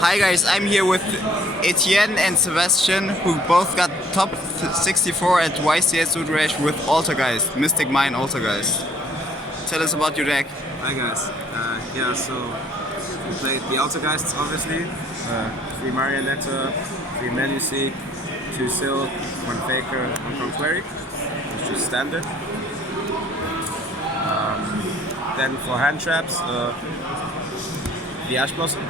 Hi guys, I'm here with Eteeyen and Sebastian, who both got top 64 at YCS Utrecht with Altergeist, Mystic Mine Altergeist. Tell us about your deck. Hi guys, so we played the Altergeists obviously, 3 Marionette, 3 Meluseek, 2 Silk, 1 Faker, 1 Conqueric, which is standard. Then for hand traps, the Ash Blossom.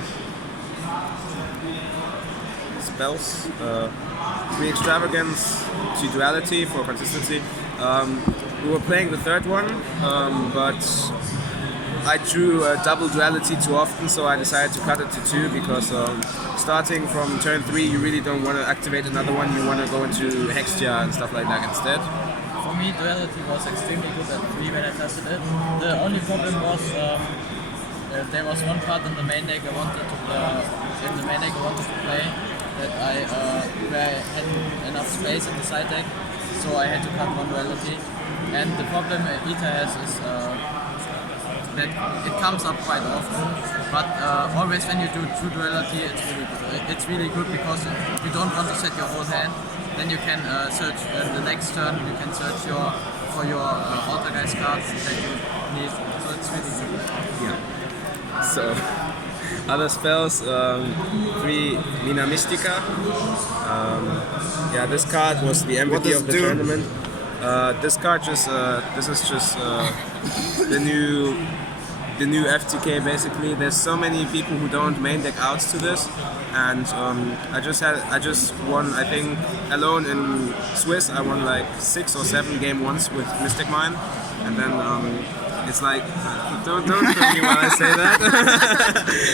Spells, 3 Extravagance, 2 Duality for consistency. We were playing the third one, but I drew a double duality too often, so I decided to cut it to 2 because starting from turn 3 you really don't want to activate another one, you want to go into Hextia and stuff like that instead. For me, duality was extremely good at 3 when I tested it. The only problem was there was one card in the main deck I wanted to play that I hadn't enough space in the side deck, so I had to cut 1 duality. And the problem Ita has is that it comes up quite often, but always when you do true duality, it's really good because you don't want to set your whole hand. Then you can search the next turn. You can search for your Altergeist cards that you need. So it's really good. Yeah. So other spells, 3 Mina Mystica. This card was the MVP of the tournament. This card this is just the new FTK basically. There's so many people who don't main deck outs to this, and I just won, I think alone in Swiss I won like 6 or 7 game once with Mystic Mine, and then it's like don't film me while I say that.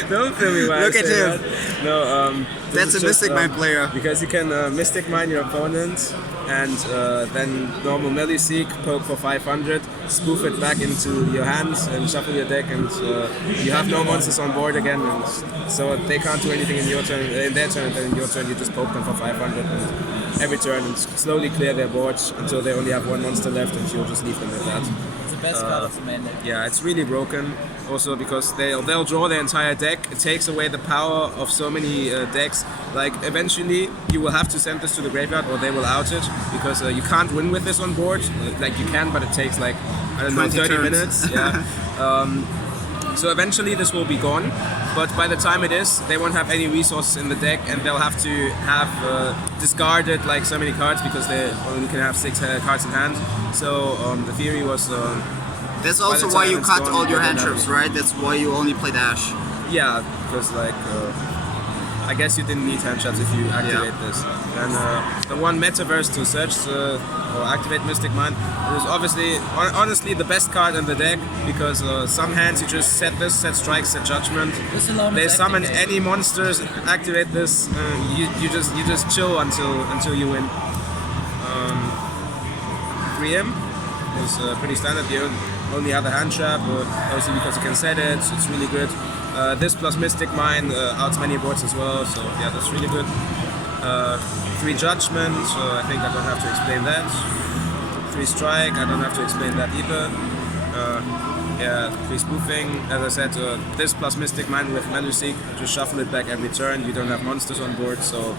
Don't film me while I say that. Look at him. No, that's a Mystic Mine player. Because you can Mystic Mine your opponent and then normal Meluseek, poke for 500, spoof it back into your hands and shuffle your deck, and you have no monsters on board again, and so they can't do anything in your turn, in their turn, and then in your turn you just poke them for 500 and every turn and slowly clear their board until they only have 1 monster left, and you'll just leave them with that. It's the best card of the main deck. Yeah, it's really broken. Also because they'll draw their entire deck. It takes away the power of so many decks. Like eventually you will have to send this to the graveyard or they will out it, because you can't win with this on board. Like you can, but it takes like, I don't know, 30 minutes. Yeah. So eventually this will be gone, but by the time it is, they won't have any resources in the deck, and they'll have to have discarded like so many cards because they only can have 6 cards in hand. So the theory was. That's also why you cut all your hand traps, right? That's why you only play Dash. Yeah, because like I guess you didn't need hand traps if you activate this. And the one Metaverse to search or activate Mystic Mine, it was obviously, honestly, the best card in the deck, because some hands you just set this, set strikes, set judgment. They summon any monsters, activate this. You just chill until you win. 3M is pretty standard. The only other hand trap, obviously because you can set it, so it's really good. This plus Mystic Mine outs many boards as well, so yeah, that's really good. 3 Judgment, so I think I don't have to explain that. 3 Strike, I don't have to explain that either. 3 Spoofing, as I said, this plus Mystic Mine with Meluseek, just shuffle it back every turn, you don't have monsters on board, so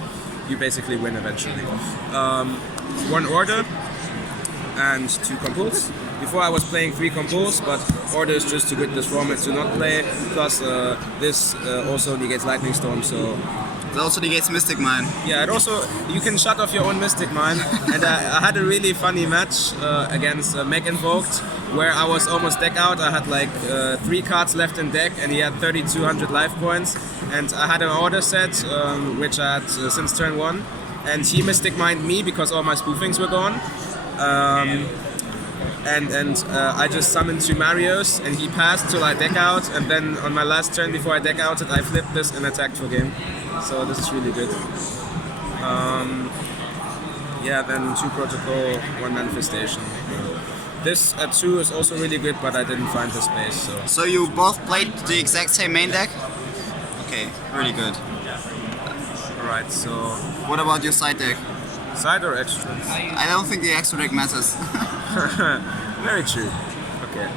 you basically win eventually. 1 Order and 2 Compulse. Before I was playing 3 Compulse, but Order is just too good this format to not play, plus this also negates Lightning Storm, so... It also negates Mystic Mine. Yeah, it also, you can shut off your own Mystic Mine, and I had a really funny match against Mech Invoked, where I was almost deck out. I had like 3 cards left in deck, and he had 3,200 life points, and I had an Order set, which I had since turn 1, and he Mystic Mined me because all my spoofings were gone. And I just summoned 2 Marios, and he passed till I deck out, and then on my last turn before I deck outed, I flipped this and attacked for game. So this is really good. Then 2 Protocol, 1 Manifestation. This at 2 is also really good, but I didn't find the space. So you both played the exact same main deck? Okay, really good. Alright, so... What about your side deck? Side or extra? I don't think the extra deck matters. Very true. Okay.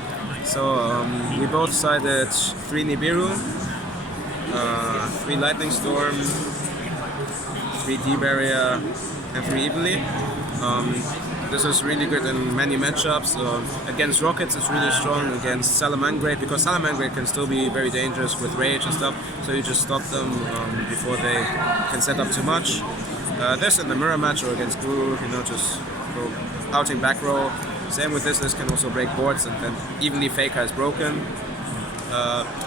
So we both sided 3 Nibiru, 3 3 Lightning Storm, 3 D-Barrier, and 3 Evenly. This is really good in many matchups. Against Rockets it's really strong, against Salamangreat, because Salamangreat can still be very dangerous with rage and stuff, so you just stop them before they can set up too much. This in the mirror match or against Guru, just go outing back row. Same with this can also break boards, and then Evenly Faker is broken.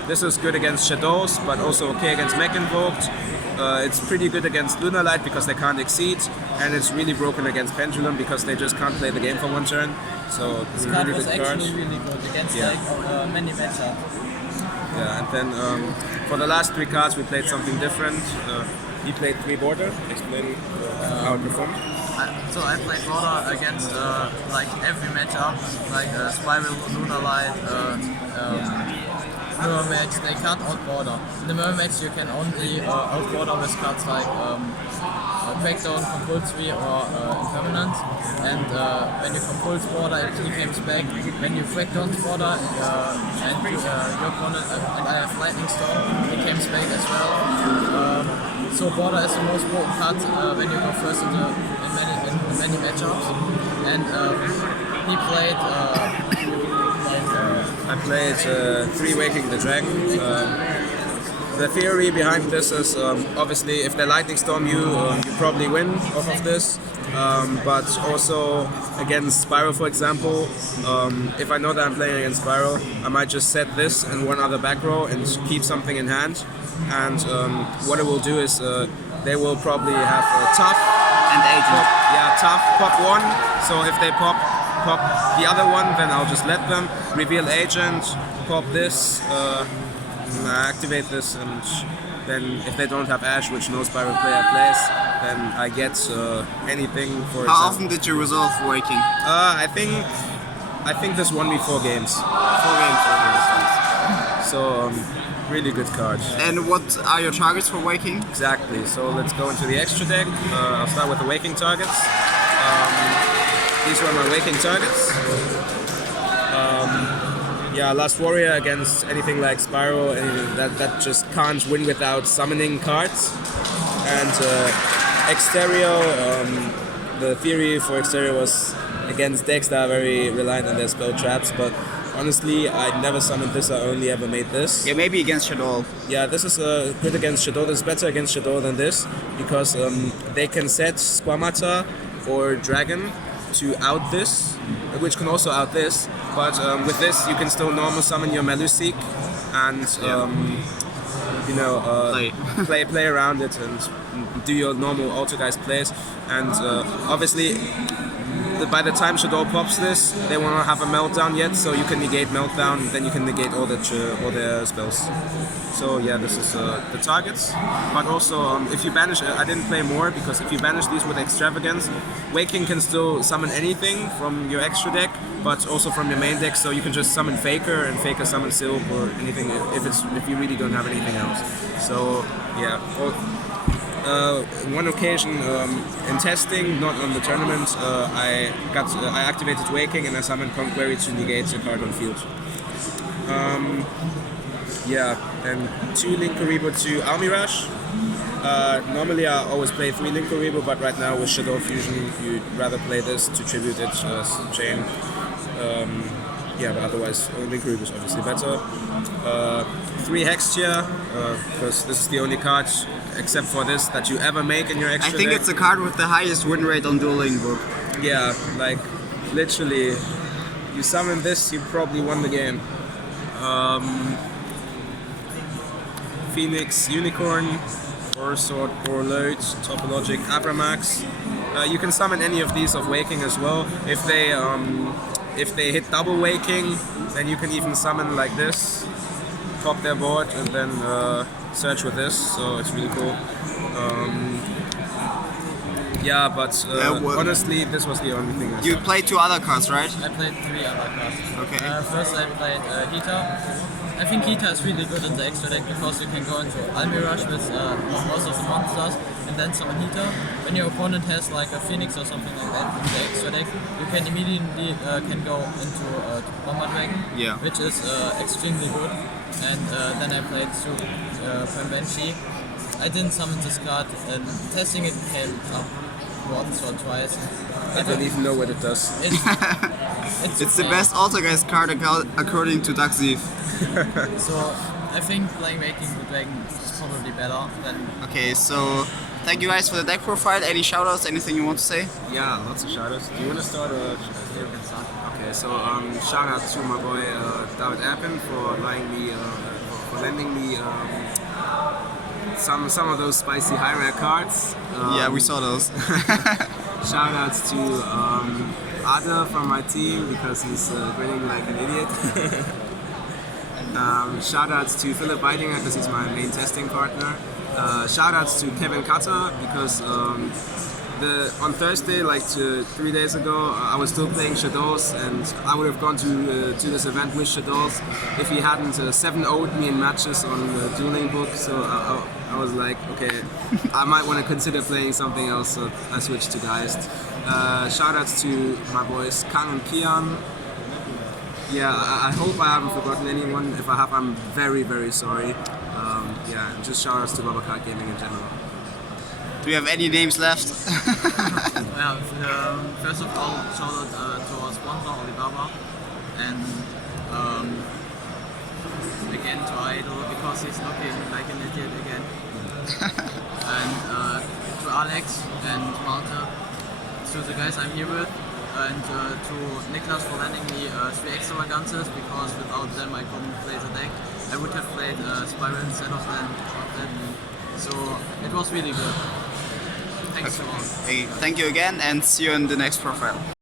This is good against Shadows, but also okay against Mech Invoked. It's pretty good against Lunar Light because they can't exceed, and it's really broken against Pendulum because they just can't play the game for one turn. So it's a really good card. Actually really good against many matchups. Yeah, and then for the last 3 cards we played something different. He played 3 Border. Explain how it performed. So I played Border against like every matchup, like Spiral, Lunar Light, Mirror Match. They can't out-border. In the Mirror Match you can only out-border with cards like Crackdown, Compulsory or Impermanent. And when you Compulse border, it comes back. When you Crackdown border and your opponent, and I have Lightning Storm, it comes back as well. So border is the most broken card when you go first in many matchups. And he played. I played 3 Waking the Dragon. The theory behind this is obviously if they Lightning Storm you, you probably win off of this. But also against Spiral, for example, if I know that I'm playing against Spiral, I might just set this and one other back row and keep something in hand. And what it will do is they will probably have Tough And Agent. Tough, pop 1. So if they pop the other one, then I'll just let them. Reveal Agent, pop this, activate this, and then if they don't have Ash, which no Spiral player plays, then I get anything for How often did you resolve Waking? I think this won me 4 games. 4 games. So really good card. And what are your targets for Waking? Exactly. So let's go into the extra deck. I'll start with the Waking targets. These were my Waking targets. Last Warrior against anything like Spyro, anything that just can't win without summoning cards. And Exterio, the theory for Exterio was against decks that are very reliant on their spell traps, but honestly, I never summoned this, I only ever made this. Yeah, maybe against Shadow. Yeah, this is good against Shadow. This is better against Shadow than this, because they can set Squamata or Dragon to out this, which can also out this, but with this you can still normal summon your Melusik and play around it and do your normal Altergeist plays. And obviously by the time Shadow pops this, they will not have a meltdown yet, so you can negate meltdown, then you can negate all their spells. So yeah, this is the targets. But also, if you banish, I didn't play more because if you banish these with Extravagance, Waking can still summon anything from your extra deck, but also from your main deck. So you can just summon Faker and Faker summon Silk or anything if you really don't have anything else. So yeah. One occasion in testing, not on the tournament, I activated Waking and I summoned Conquery to negate a card on field. And 2 Linkuriboh to Almirage. Normally I always play 3 Linkuriboh, but right now with Shadow Fusion you'd rather play this to tribute it chain. But otherwise Linkuriboh is obviously better. 3 Hextia, because this is the only card except for this that you ever make in your extra I think deck. it's the card with the highest win rate on Duel Links book. Yeah, like literally, you summon this, you probably won the game. Phoenix, Unicorn, Sword, Borload, Topologic, Abramax. You can summon any of these of Waking as well. If they hit double Waking, then you can even summon like this, pop their board, and then search with this. So it's really cool. Honestly, this was the only thing. You played 2 other cards, right? I played 3 other cards. Okay. First I played Hita. I think Hita is really good in the extra deck because you can go into Almirage with most of the monsters and then summon Hita. When your opponent has like a Phoenix or something like that in the extra deck, you can immediately can go into Bomber Dragon, which is extremely good. And then I played Prem Banshee I didn't summon this card, and testing it came up once or twice. I don't even know what it does. It's the best Altergeist card according to Daxiv. So I think playing Waking the Dragon is probably better than. Okay, so thank you guys for the deck profile. Any shoutouts? Anything you want to say? Yeah, lots of shoutouts. Do you want to start or should I You can start. Okay, so shout out to my boy David Appen for lending me some of those spicy high rare cards. Yeah, we saw those. Shout outs to Ada from my team because he's grinning like an idiot. Shout outs to Philip Weidinger because he's my main testing partner. Shout outs to Kevin Cutter because on Thursday, like 3 days ago, I was still playing Shadows, and I would have gone to this event with Shadows if he hadn't 7-0'd me in matches on the dueling book. So I was like, okay, I might want to consider playing something else. So I switched to Geist. Shout outs to my boys Kang and Kian. Yeah, I hope I haven't forgotten anyone. If I have, I'm very, very sorry. Yeah, just shout outs to Babacar Gaming in general. Do we have any names left? Well, first of all, shout out to our sponsor, olli-baba, and again to Idol because he's looking like an idiot again. And to Alex and Malte, to the guys I'm here with, and to Niklas for lending me 3 extravagances because without them I couldn't play the deck. I would have played Spiral instead of them. So it was really good. Thanks so much. Hey, thank you again and see you in the next profile.